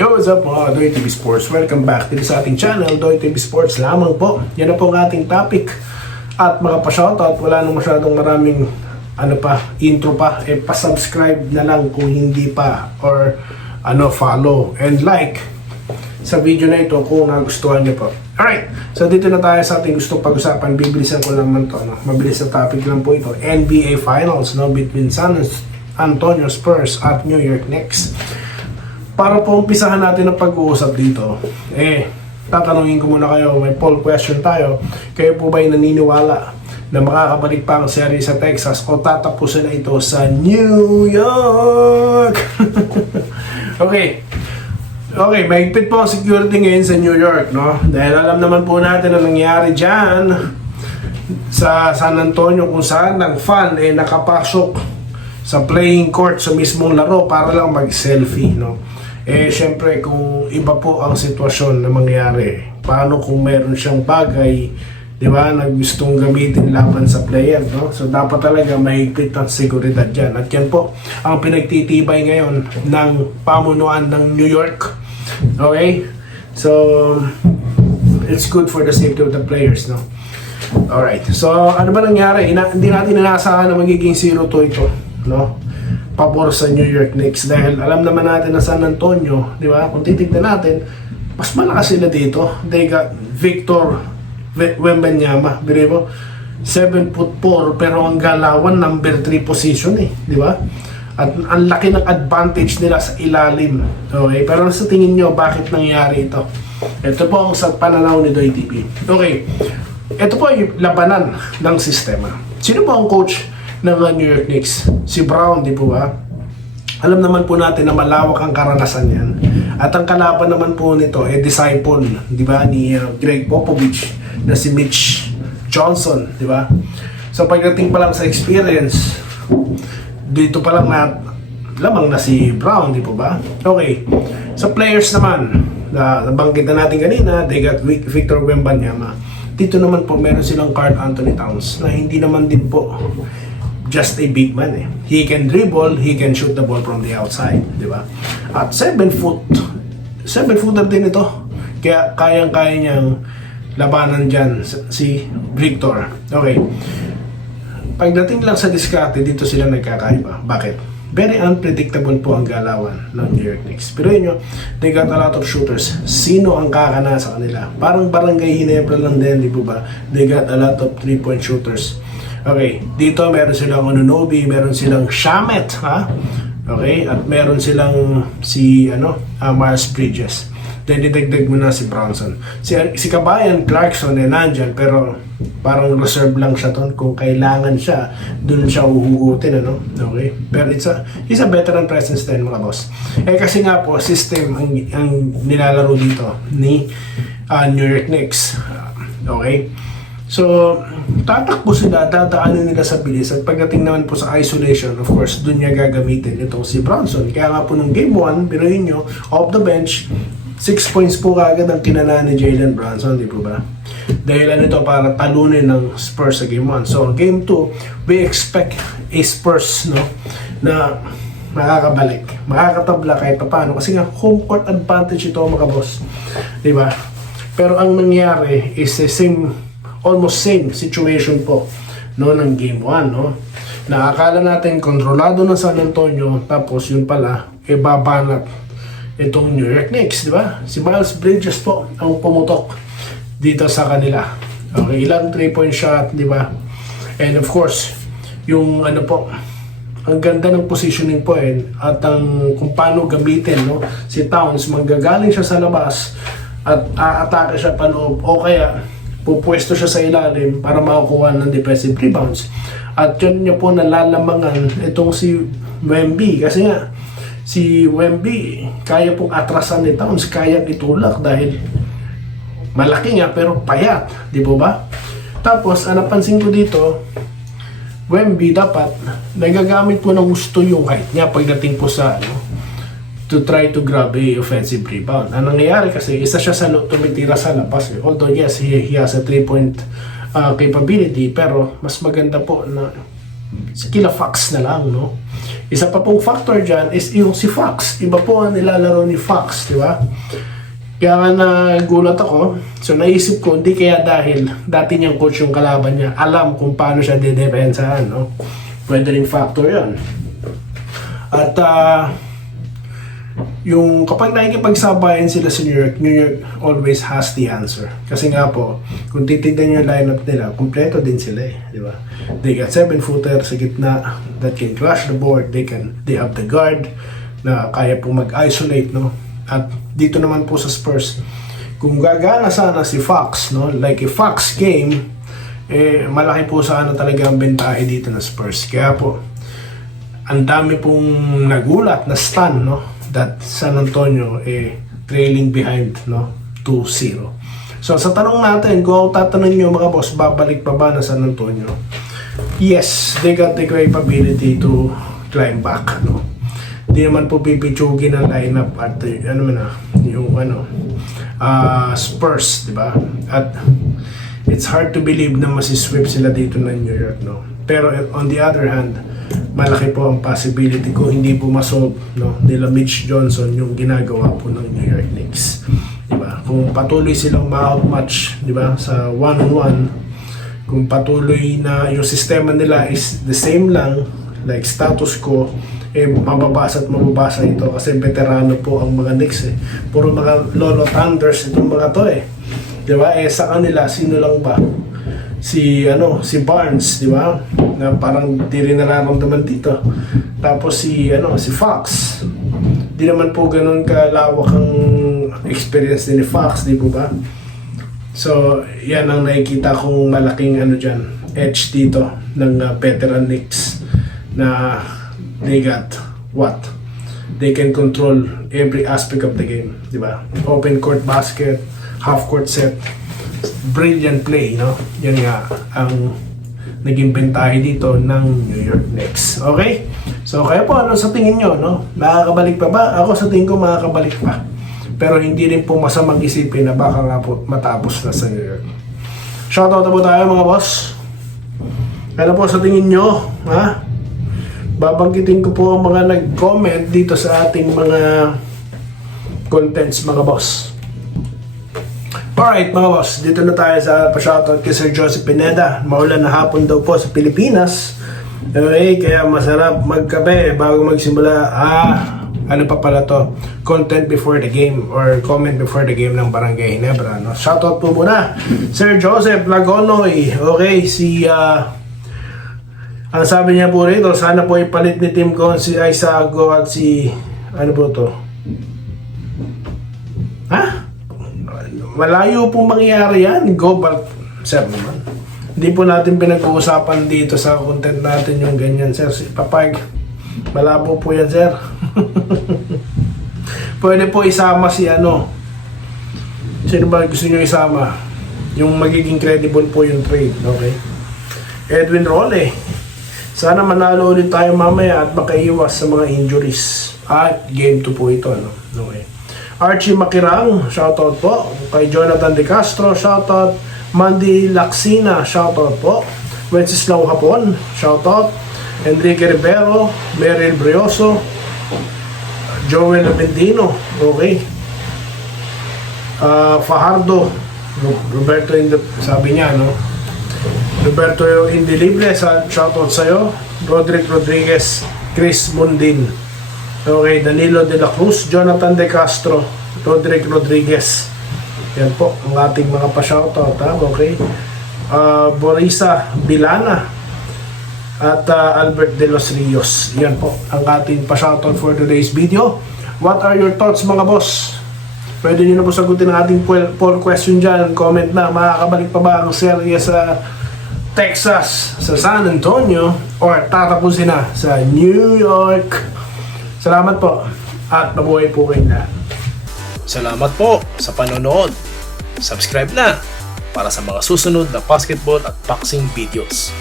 Yo, what's up mga Doy TV Sports? Welcome back to sa ating channel, Doy TV Sports lamang po. Yan na po ang ating topic. At mga pa-shoutout, wala nang masyadong maraming intro pa. Pa-subscribe na lang kung hindi pa. Or follow and like sa video na ito kung nagustuhan nyo po. Alright, so dito na tayo sa ating gustong pag-usapan. Bibilisan ko naman to. Mabilis na topic lang po ito. NBA Finals between San Antonio Spurs at New York Knicks. Para po umpisahan natin ang pag-uusap dito, tatanungin ko muna kayo, may poll question tayo. Kayo po ba'y naniniwala na makakabalik pa ang series sa Texas o tatapusin na ito sa New York? Okay, mahigpit po ang security ngayon sa New York, no? Dahil alam naman po natin ang nangyari dyan sa San Antonio kung saan ang fan nakapasok sa playing court sa mismong laro para lang mag-selfie, no? Syempre kung iba po ang sitwasyon na mangyari, paano kung meron siyang bagay, di ba, na gustong gamitin laban sa player, no? So dapat talaga mahigpit ang seguridad dyan. At yan po ang pinagtitibay ngayon ng pamunuan ng New York. Okay? So it's good for the safety of the players, no? Alright, so ano ba nangyari? Hindi natin inaasahan na magiging 0-2 ito, no? Pabor sa New York Knicks dahil alam naman natin na San Antonio, di ba? Kung titignan natin, mas malakas sila dito. They got Victor Wembanyama, biro 7'4" pero ang galawan number 3 position di ba? At ang laki ng advantage nila sa ilalim. Okay, pero sa tingin nyo bakit nangyari ito? Ito po ang sa pananaw ni Doy TV. Okay, ito po ay labanan ng sistema. Sino po ang coach ng New York Knicks? Si Brown, di po ba? Alam naman po natin na malawak ang karanasan yan. At ang kalaban naman po nito disciple, di ba, ni Greg Popovich na si Mitch Johnson, di ba? So pagdating pa lang sa experience, dito pa lang lamang na si Brown, di po ba? Okay. Sa players naman, nabanggit na natin kanina, they got Victor Wembanyama. Dito naman po meron silang Karl Anthony Towns na hindi naman din po just a big man. He can dribble, he can shoot the ball from the outside, di ba? At 7-footer din ito. Kaya kayang-kaya niyang labanan dyan si Victor. Okay. Pagdating lang sa diskarte, dito sila nagkakaiba. Bakit? Very unpredictable po ang galawan ng New York Knicks. Pero yun, they got a lot of shooters. Sino ang kakana sa kanila? Parang barangay Hinebra lang din, di po ba? They got a lot of 3-point shooters. Okay, dito meron silang Anunoby, meron silang Shamet, ha? Okay, at meron silang Miles Bridges. Then didagdag mo na si Bronson. Si Kabayan Clarkson nandyan, pero parang reserve lang siya ton. Kung kailangan siya, dun siya uhugutin, Okay? Pero he's a veteran presence din, mga boss. Kasi nga po, system ang nilalaro dito ni New York Knicks. Okay? So, tatakbo sila, dadaanin nila sa bilis. At pagdating naman po sa isolation, of course, dun niya gagamitin itong si Bronson. Kaya nga po nung game 1, biruin nyo, off the bench, 6 points po kagad ang kinana ni Jalen Brunson, di po ba? Dahil ito para talunin ng Spurs sa game 1. So, game 2, we expect a Spurs, na makakabalik, makakatabla kahit paano. Kasi nga, home court advantage ito, mga boss. Di ba? Pero ang nangyari is the almost same situation po ng game 1, Nakakala natin kontrolado ng San Antonio, tapos yun pala babanat itong New York Knicks, di ba? Si Miles Bridges po ang pumutok dito sa kanila. Okay, ilang 3-point shot, di ba? And of course, yung ang ganda ng positioning po at kung paano gamitin, si Towns, manggagaling siya sa labas at aatake siya paloob o kaya pupwesto siya sa ilalim para makakuha ng defensive rebounds. At yun niya po nalalamangan itong si Wemby. Kasi nga, si Wemby, kaya pong atrasan ni Towns, kaya itulak dahil malaki nga pero payat. Di po ba? Tapos, napansin ko dito, Wemby dapat nagagamit po ng gusto yung height niya pagdating po sa to try to grab a offensive rebound. Ang nangyayari kasi, isa siya sa tumitira sa labas. Although yes, he has a 3-point capability, pero mas maganda po na si Kila Fox na lang, Isa pa pong factor dyan is yung si Fox. Iba po ang nilalaro ni Fox, di ba? Kaya nga nagulat ako. So naisip ko, hindi kaya dahil dati niyang coach yung kalaban niya, alam kung paano siya didepensahan, no? Pwede rin factor yun. At yung kapag nakikipagsabayan sila sa New York always has the answer. Kasi nga po, kung titignan yung lineup nila, kumpleto din sila eh, di ba? They got 7-footer sa gitna that can crush the board. They have the guard na kaya po mag-isolate, no? At dito naman po sa Spurs, kung gagana sana si Fox, no? Like a Fox game, malaki po sana talaga ang bentahe dito na Spurs. Kaya po, ang dami pong nagulat na stun, no? That San Antonio trailing behind, no, 2-0. So sa tanong natin, kung tatanong nyo mga boss, babalik pa ba na San Antonio? Yes, they got the capability to climb back, no. Hindi naman po pipitsugin ang lineup at Spurs, di ba? At it's hard to believe na masisweep sila dito ng New York, no. Pero on the other hand, malaki po ang possibility kung hindi po masolve, no, nila Mitch Johnson yung ginagawa po ng New York Knicks, di ba? Kung patuloy silang ma-outmatch, di ba, sa one-on-one, kung patuloy na yung sistema nila is the same lang, like status quo, mababasa at mababasa ito kasi veterano po ang mga Knicks eh. Puro mga Lolo Thunders itong mga to eh, di ba? Sa kanila, sino lang ba? Si Barnes, di ba? Na parang di rin nararamdaman dito. Tapos si Fox. Di naman po ganoon kalawak ang experience ni Fox, di po ba? So, yan ang nakikita kong malaking edge dito ng veteran Knicks na they got what? They can control every aspect of the game, di ba? Open court basket, half court set, brilliant play, no? Yan nga ang naging bentahe dito ng New York Knicks. Okay? So, kaya po, ano sa tingin nyo, no? Makakabalik pa ba? Ako sa tingin ko makakabalik pa. Pero hindi rin po masamang isipin na baka nga po matapos na sa New York. Shoutout na po tayo mga boss. Ano po sa tingin nyo? Ha? Babanggitin ko po ang mga nag-comment dito sa ating mga contents mga boss. Alright mga boss, dito na tayo sa pa-shoutout kay Sir Joseph Pineda. Maulan na hapon daw po sa Pilipinas. Okay, kaya masarap magkape bago magsimula. Ano pa pala to? Content before the game or comment before the game ng Barangay Ginebra. No? Shoutout po muna Sir Joseph Lagonoy. Okay, ang sabi niya po rito, sana po ipalit ni Team Con si Aisago at si ano po to? Malayo pong mangyayari yan. Go back, sir naman. Hindi po natin pinag-uusapan dito sa content natin yung ganyan, sir. Si Papag, malabo po yan, sir. Pwede po isama si sino ba gusto nyo isama? Yung magiging credible po yung trade, okay? Edwin Role. Sana manalo ulit tayo mamaya at makaiwas sa mga injuries. At game 2 po ito, no? Okay. Archie Makirang, shoutout po. Kay Jonathan De Castro, shoutout. Mandy Laksina, shoutout po. Wenceslao Hapon, shoutout. Enrique Rivero, Meryl Brioso, Joel Abendino, okay. Fajardo, Roberto sabi niya, no? Roberto Indilible, shoutout sa'yo. Roderick Rodriguez, Chris Mundin. Okay, Danilo de la Cruz, Jonathan De Castro, Roderick Rodriguez. Yan po ang ating mga pa-shoutout, ha? Okay. Borisa Bilana at Albert De Los Rios. Yan po ang ating pa-shoutout for today's video. What are your thoughts mga boss? Pwede nyo na po sagutin ang ating poll question dyan. Comment na, makakabalik pa ba ang serye sa Texas, sa San Antonio, or tatapusin na sa New York? Salamat po at mabuhay po kayo na. Salamat po sa panonood. Subscribe na para sa mga susunod na basketball at boxing videos.